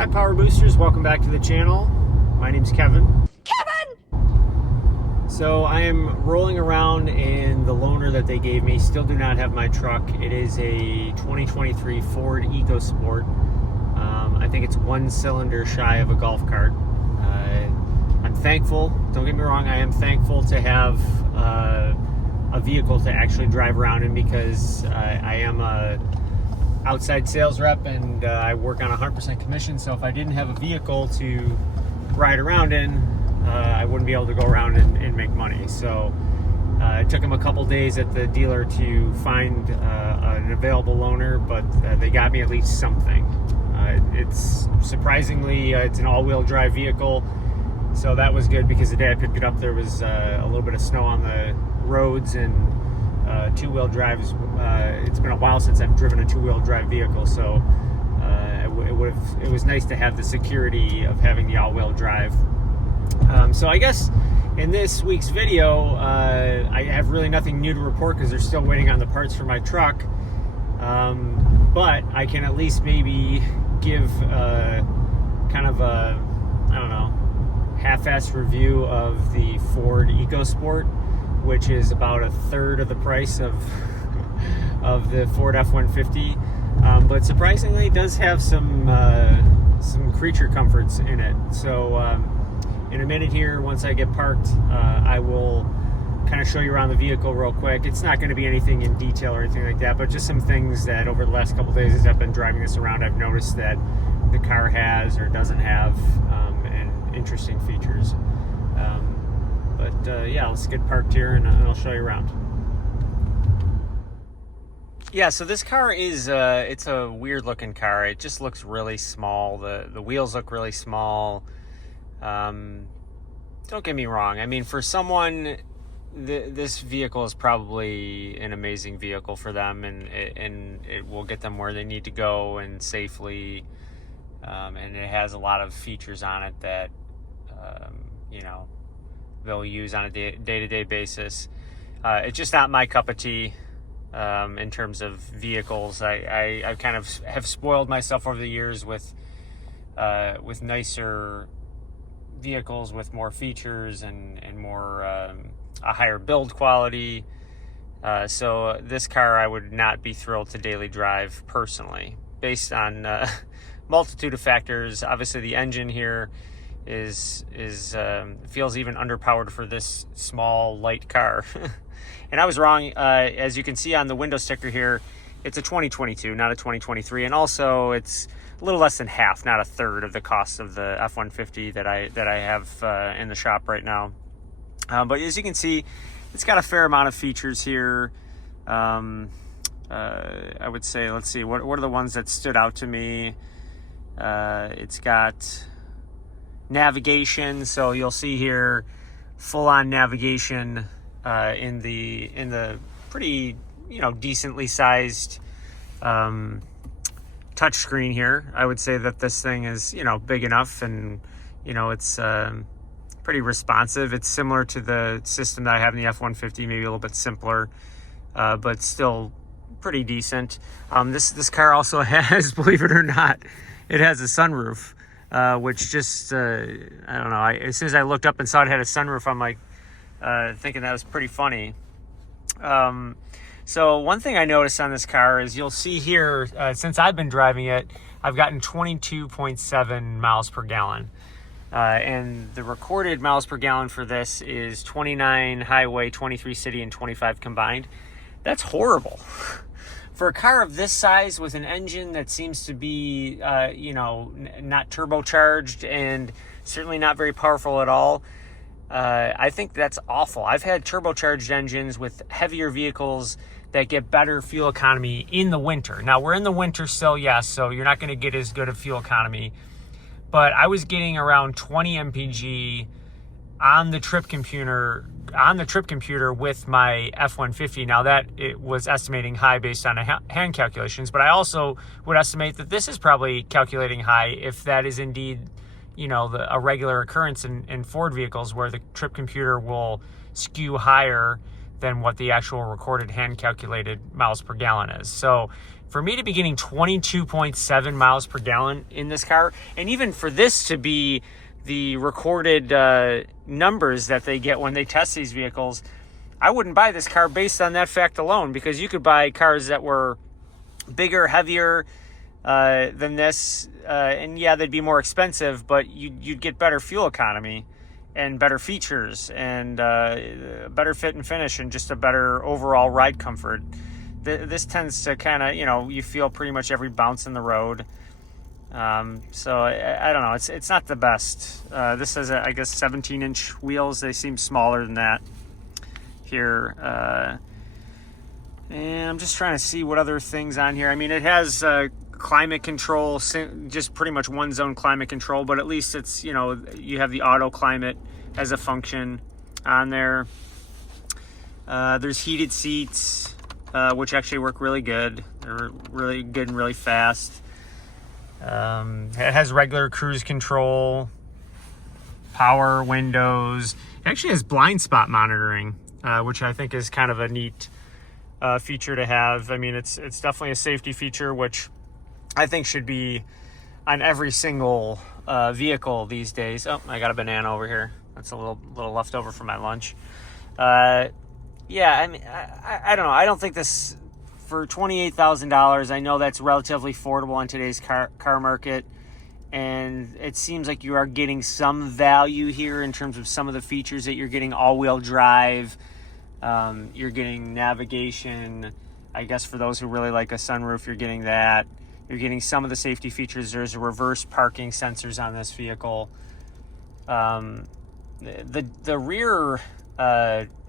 Hi Power Boosters, welcome back to the channel. My name's Kevin. So I am rolling around in the loaner that they gave me. Still do not have my truck. It is a 2023 Ford Ecosport. I think it's one cylinder shy of a golf cart. I'm thankful, don't get me wrong, I am thankful to have a vehicle to actually drive around in because I am a outside sales rep and I work on 100% commission. So if I didn't have a vehicle to ride around in, I wouldn't be able to go around and make money. So it took them a couple days at the dealer to find an available loaner, but they got me at least something. It's surprisingly, it's an all-wheel drive vehicle. So that was good because the day I picked it up, there was a little bit of snow on the roads and two-wheel drives. It's been a while since I've driven a two-wheel drive vehicle, so it was nice to have the security of having the all-wheel drive. So I guess in this week's video, I have really nothing new to report because they're still waiting on the parts for my truck. But I can at least maybe give kind of a, I don't know, half-assed review of the Ford EcoSport, which is about a third of the price of the Ford F-150, but surprisingly does have some creature comforts in it. So in a minute here, once I get parked, I will kind of show you around the vehicle real quick. It's not going to be anything in detail or anything like that, but just some things that over the last couple days as I've been driving this around, I've noticed that the car has or doesn't have, and interesting features. But yeah, let's get parked here and I'll show you around. Yeah, so this car is, it's a weird looking car. It just looks really small. The wheels look really small. Don't get me wrong. I mean, for someone, this vehicle is probably an amazing vehicle for them, and it will get them where they need to go and safely. And it has a lot of features on it that, you know, they'll use on a day-to-day basis. It's just not my cup of tea in terms of vehicles. I kind of have spoiled myself over the years with nicer vehicles with more features and more a higher build quality. So this car I would not be thrilled to daily drive personally, based on multitude of factors. Obviously the engine here is feels even underpowered for this small light car. And I was wrong. As you can see on the window sticker here, it's a 2022, not a 2023, and also it's a little less than half, not a third of the cost of the F-150 that I have in the shop right now. But as you can see, it's got a fair amount of features here. I would say, let's see, what are the ones that stood out to me? It's got navigation, so you'll see here full-on navigation in the pretty, you know, decently sized touch screen here. I would say that this thing is, you know, big enough, and you know, it's pretty responsive. It's similar to the system that I have in the F-150, maybe a little bit simpler, but still pretty decent. This car also has, believe it or not, it has a sunroof. Which just, I don't know, as soon as I looked up and saw it had a sunroof, I'm like, thinking that was pretty funny. So one thing I noticed on this car is you'll see here, since I've been driving it, I've gotten 22.7 miles per gallon. And the recorded miles per gallon for this is 29 highway, 23 city, and 25 combined. That's horrible. For a car of this size with an engine that seems to be, you know, not turbocharged and certainly not very powerful at all, I think that's awful. I've had turbocharged engines with heavier vehicles that get better fuel economy in the winter. Now, we're in the winter still, yes, so you're not going to get as good of fuel economy. But I was getting around 20 mpg on the trip computer with my F-150. Now that it was estimating high based on hand calculations, but I also would estimate that this is probably calculating high if that is indeed, you know, a regular occurrence in Ford vehicles where the trip computer will skew higher than what the actual recorded hand calculated miles per gallon is. So for me to be getting 22.7 miles per gallon in this car, and even for this to be the recorded numbers that they get when they test these vehicles, I wouldn't buy this car based on that fact alone, because you could buy cars that were bigger, heavier than this, and yeah, they'd be more expensive, but you'd get better fuel economy and better features and better fit and finish and just a better overall ride comfort. This tends to kind of, you feel pretty much every bounce in the road. So I don't know. It's not the best. This has, I guess, 17-inch wheels. They seem smaller than that here. And I'm just trying to see what other things on here. I mean, it has climate control, just pretty much one zone climate control, but at least it's, you have the auto climate as a function on there. There's heated seats, which actually work really good. They're really good and really fast. It has regular cruise control, power windows. It actually has blind spot monitoring, which I think is kind of a neat feature to have. I mean, it's definitely a safety feature, which I think should be on every single vehicle these days. Oh, I got a banana over here. That's a little left over from my lunch. Yeah, I mean, I don't know. I don't think this, for $28,000, I know that's relatively affordable in today's car market, and it seems like you are getting some value here in terms of some of the features that you're getting. All-wheel drive, you're getting navigation. I guess for those who really like a sunroof, you're getting that. You're getting some of the safety features. There's reverse parking sensors on this vehicle. The rear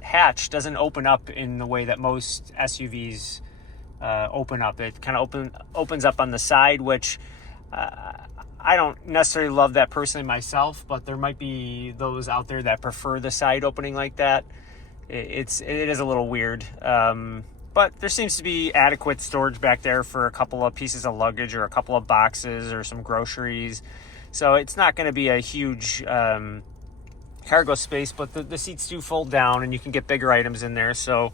hatch doesn't open up in the way that most SUVs open up. It kind of opens up on the side, which I don't necessarily love that personally myself, but there might be those out there that prefer the side opening like that. It is a little weird. But there seems to be adequate storage back there for a couple of pieces of luggage or a couple of boxes or some groceries. So it's not going to be a huge cargo space, but the seats do fold down and you can get bigger items in there. So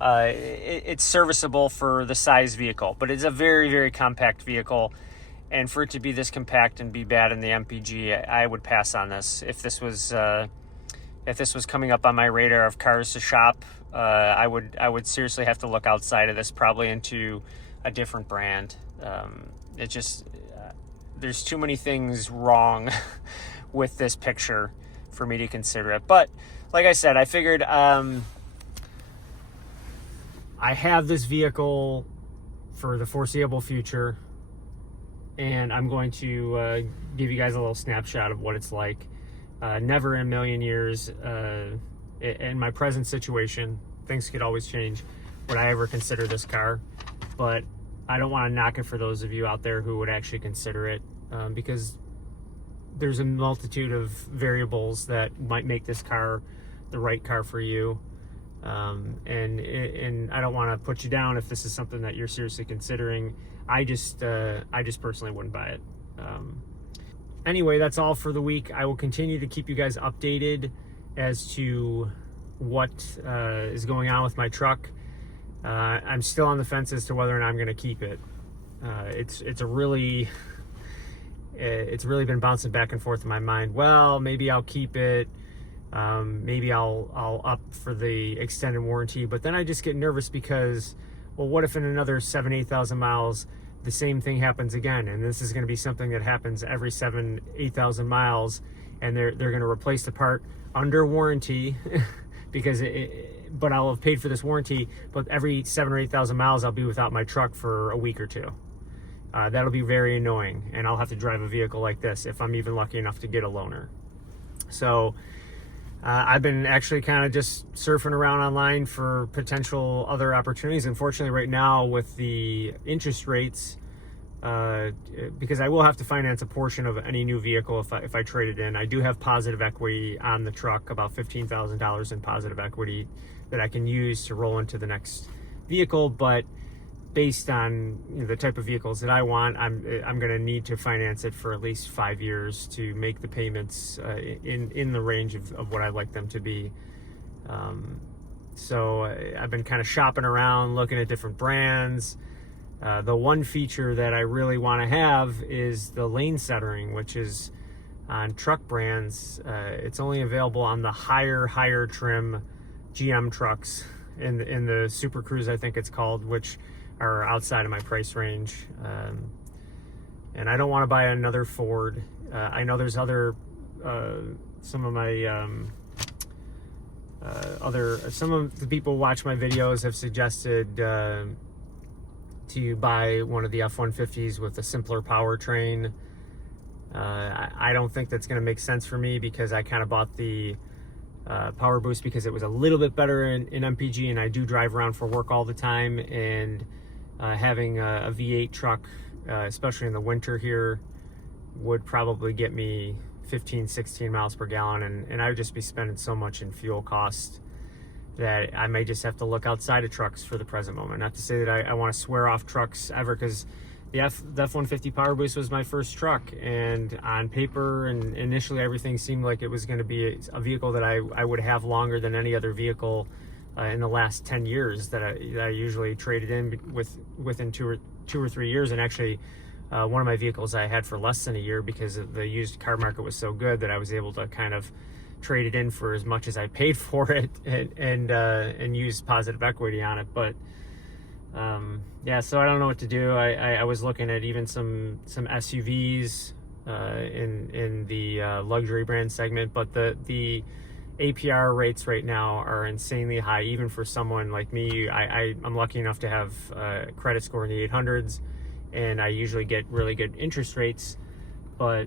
it's serviceable for the size vehicle, but it's a very, very compact vehicle. And for it to be this compact and be bad in the MPG, I would pass on this. If this was coming up on my radar of cars to shop, I would seriously have to look outside of this, probably into a different brand. It just there's too many things wrong with this picture for me to consider it. But like I said, I figured I have this vehicle for the foreseeable future, and I'm going to give you guys a little snapshot of what it's like. Never in a million years, in my present situation, things could always change, would I ever consider this car. But I don't want to knock it for those of you out there who would actually consider it, because there's a multitude of variables that might make this car the right car for you. And I don't want to put you down if this is something that you're seriously considering. I just personally wouldn't buy it. Anyway, that's all for the week. I will continue to keep you guys updated as to what is going on with my truck. I'm still on the fence as to whether or not I'm going to keep it. It's really been bouncing back and forth in my mind. Well, maybe I'll keep it. Maybe I'll up for the extended warranty. But then I just get nervous because, well, what if in another 8,000 miles the same thing happens again? And this is going to be something that happens every 8,000 miles, and they're going to replace the part under warranty because but I'll have paid for this warranty, but every 7,000 or 8,000 miles I'll be without my truck for a week or two. That'll be very annoying, and I'll have to drive a vehicle like this if I'm even lucky enough to get a loaner. So I've been actually kind of just surfing around online for potential other opportunities. Unfortunately, right now with the interest rates, because I will have to finance a portion of any new vehicle if I trade it in. I do have positive equity on the truck, about $15,000 in positive equity that I can use to roll into the next vehicle. But based on the type of vehicles that I want, I'm going to need to finance it for at least 5 years to make the payments in the range of what I'd like them to be. So I've been kind of shopping around, looking at different brands. The one feature that I really want to have is the lane centering, which is on truck brands. It's only available on the higher trim GM trucks in the Super Cruise, I think it's called, which are outside of my price range. And I don't want to buy another Ford. I know there's other some of the people who watch my videos have suggested to buy one of the F-150s with a simpler powertrain. I don't think that's going to make sense for me, because I kind of bought the Powerboost because it was a little bit better in MPG, and I do drive around for work all the time, and having a V8 truck, especially in the winter here, would probably get me 15-16 miles per gallon, and I would just be spending so much in fuel cost that I may just have to look outside of trucks for the present moment. Not to say that I want to swear off trucks ever, because the F-150 Powerboost was my first truck, and on paper and initially everything seemed like it was going to be a vehicle that I would have longer than any other vehicle in the last 10 years that I usually traded in within two or 3 years. And actually one of my vehicles I had for less than a year, because the used car market was so good that I was able to kind of trade it in for as much as I paid for it, and use positive equity on it. But yeah, so I don't know what to do. I was looking at even some SUVs in the luxury brand segment, but the APR rates right now are insanely high, even for someone like me. I'm lucky enough to have a credit score in the 800s, and I usually get really good interest rates, but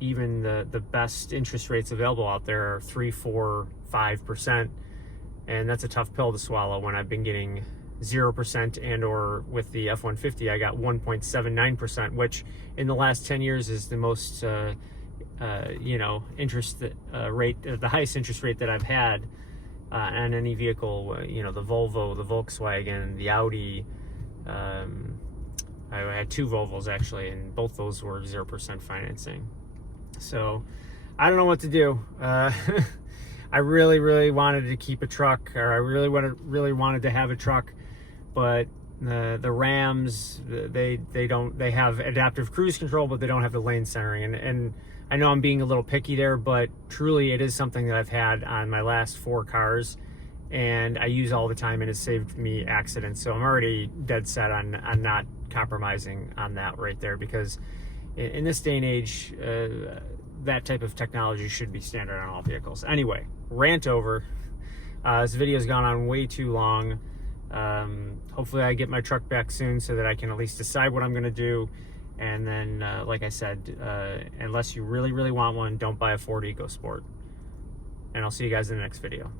even the best interest rates available out there are 3%, 4%, 5%, and that's a tough pill to swallow when I've been getting 0%, and or with the F-150 I got 1.79%, which in the last 10 years is the most interest rate, the highest interest rate that I've had on any vehicle. The Volvo, the Volkswagen, the Audi. I had two Volvos actually, and both those were 0% financing. So I don't know what to do. I really wanted to keep a truck, or I really wanted to have a truck, but the Rams, they have adaptive cruise control, but they don't have the lane centering. And I know I'm being a little picky there, but truly it is something that I've had on my last 4 cars, and I use all the time, and it saved me accidents. So I'm already dead set on not compromising on that right there, because in this day and age, that type of technology should be standard on all vehicles. Anyway, rant over. This video's gone on way too long. Hopefully I get my truck back soon so that I can at least decide what I'm going to do. And then, like I said, unless you really want one, don't buy a Ford Ecosport. And I'll see you guys in the next video.